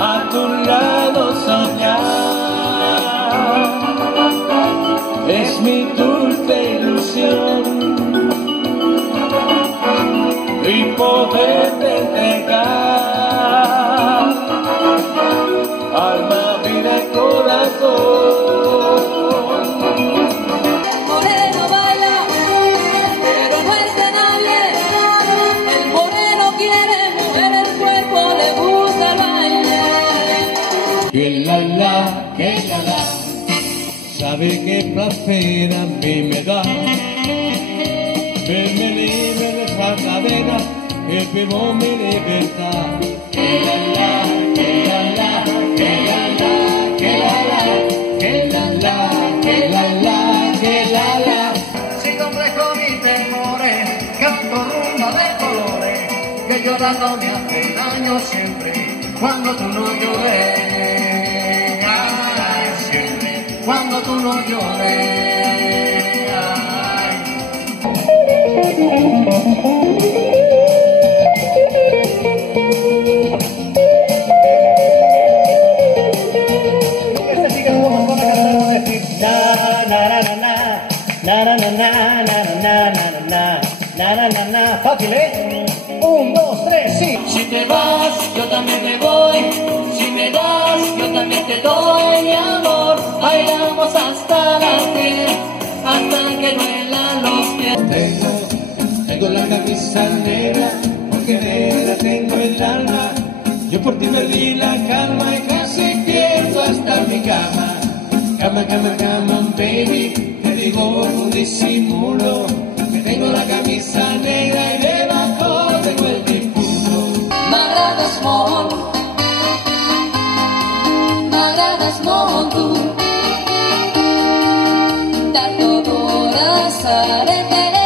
a tu lado soñar. Es mi dulce ilusión y poderte entregar alma, vida y corazón. Moreno baila, pero no es de nadie. El moreno quiere mover el cuerpo, le gusta el baile. Que la, sabe qué placer a mí me da. Verme libre de esa cadena que vivo mi libertad. Que la, que la, que la, que la, que la, que la, que la. Sin complejo ni temores, canto rumba de colores, que llorando me hace daño siempre, cuando tú no llores. Ay, siempre, cuando tú no llores. Fácil, ¿eh? 1, 2, 3, sí. Si te vas, yo también me voy. Si me das, yo también te doy mi amor. Bailamos hasta las 10, hasta que duelan los pies. Tengo la camisa negra, porque negra tengo el alma. Yo por ti perdí la calma y casi pierdo hasta mi cama. Cama, cama, cama, baby, te digo con disimulo que tengo la camisa negra y debajo tengo el difuso. M'agrades molt tu, de tot hores seré